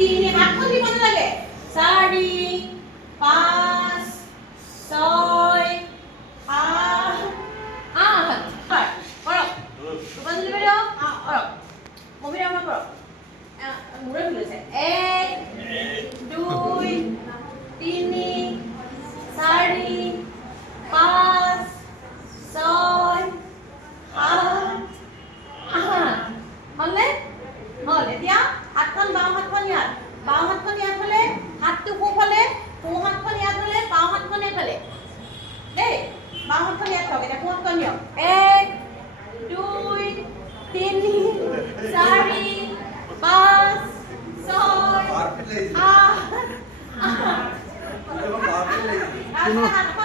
তিনি হাতখন দিব নালাগে 4 5 6 8 কৰক ৰূপাঞ্জলি বাইদেউ কৰক মমিৰা আমাৰ কৰক মূৰে খুলিছে 1 2 3 4 5 6 8 হ'লনে হ'ল এতিয়া হাতখন বাওঁ হাতখন ইয়াত হ'লে হাতটো সোঁফালে সোঁ হাতখন ইয়াত হ'লে বাওঁ হাতখন এইফালে দেই বাওঁ হাতখন ইয়াত থওক এতিয়া সোঁ হাতখন দিয়ক 1 2 3 4 5 6 8 8